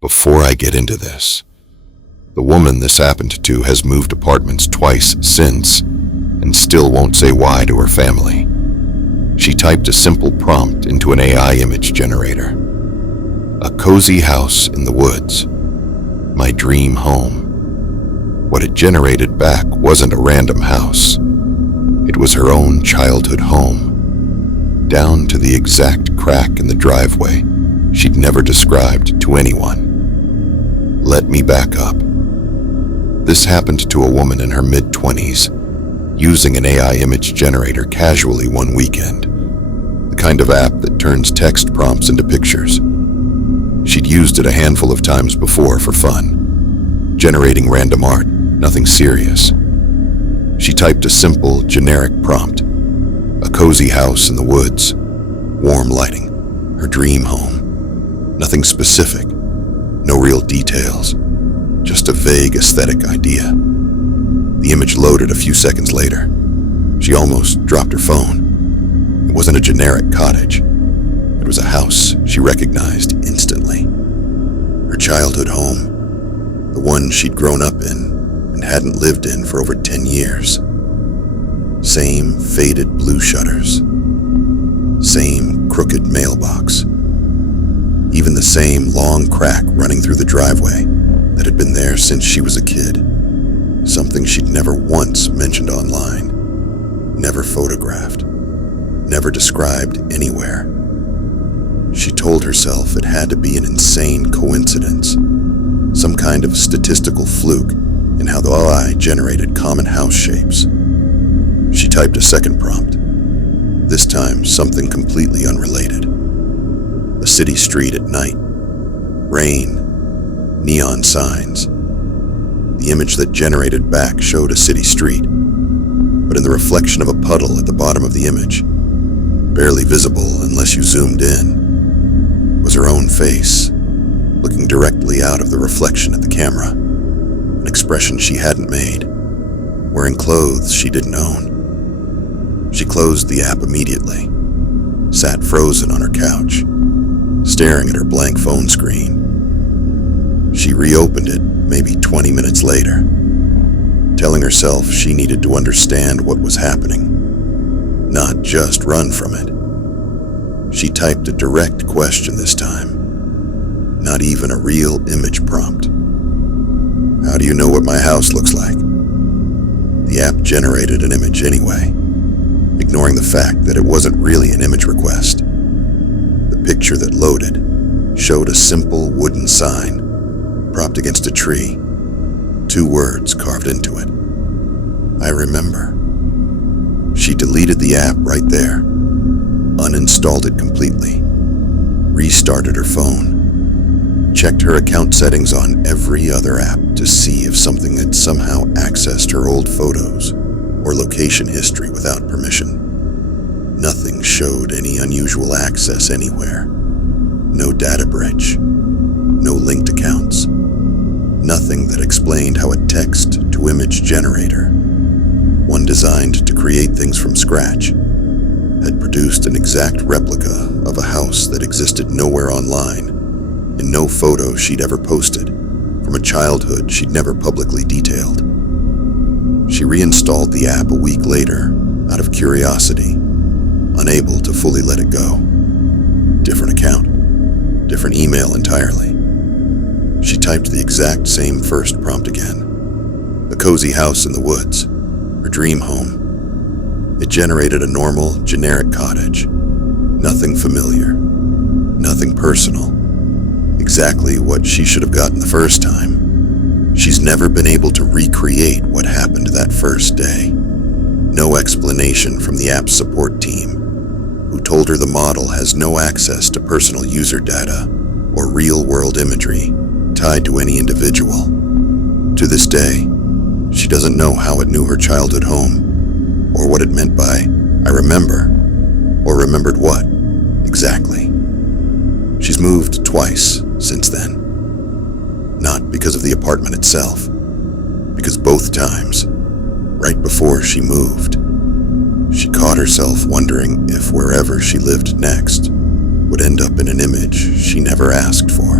Before I get into this, the woman this happened to has moved apartments twice since and still won't say why to her family. She typed a simple prompt into an AI image generator. A cozy house in the woods. My dream home. What it generated back wasn't a random house. It was her own childhood home, down to the exact crack in the driveway she'd never described to anyone. Let me back up. This happened to a woman in her mid-20s, using an AI image generator casually one weekend, the kind of app that turns text prompts into pictures. She'd used it a handful of times before for fun, generating random art, nothing serious. She typed a simple, generic prompt. A cozy house in the woods, warm lighting, her dream home. Nothing specific, no real details, just a vague aesthetic idea. The image loaded a few seconds later. She almost dropped her phone. It wasn't a generic cottage. It was a house she recognized instantly. Her childhood home, the one she'd grown up in and hadn't lived in for over 10 years. Same faded blue shutters. Same crooked mailbox. Even the same long crack running through the driveway that had been there since she was a kid. Something she'd never once mentioned online, never photographed, never described anywhere. She told herself it had to be an insane coincidence, some kind of statistical fluke in how the AI generated common house shapes. She typed a second prompt, this time something completely unrelated. A city street at night, rain, neon signs. The image that generated back showed a city street, but in the reflection of a puddle at the bottom of the image, barely visible unless you zoomed in, was her own face, looking directly out of the reflection at the camera, an expression she hadn't made, wearing clothes she didn't own. She closed the app immediately, sat frozen on her couch, staring at her blank phone screen. She reopened it maybe 20 minutes later, telling herself she needed to understand what was happening, not just run from it. She typed a direct question this time, not even a real image prompt. How do you know what my house looks like? The app generated an image anyway, ignoring the fact that it wasn't really an image request. The picture that loaded showed a simple wooden sign propped against a tree, 2 words carved into it. I remember. She deleted the app right there, uninstalled it completely, restarted her phone, checked her account settings on every other app to see if something had somehow accessed her old photos or location history without permission. Nothing showed any unusual access anywhere. No data breach, no linked accounts. Nothing that explained how a text-to-image generator, one designed to create things from scratch, had produced an exact replica of a house that existed nowhere online, and no photo she'd ever posted, from a childhood she'd never publicly detailed. She reinstalled the app a week later, out of curiosity, unable to fully let it go. Different account, different email entirely. She typed the exact same first prompt again. A cozy house in the woods, her dream home. It generated a normal, generic cottage. Nothing familiar, nothing personal. Exactly what she should have gotten the first time. She's never been able to recreate what happened that first day. No explanation from the app's support team, who told her the model has no access to personal user data or real-world imagery tied to any individual. To this day, she doesn't know how it knew her childhood home, or what it meant by, I remember, or remembered what, exactly. She's moved twice since then. Not because of the apartment itself, because both times, right before she moved, she caught herself wondering if wherever she lived next would end up in an image she never asked for.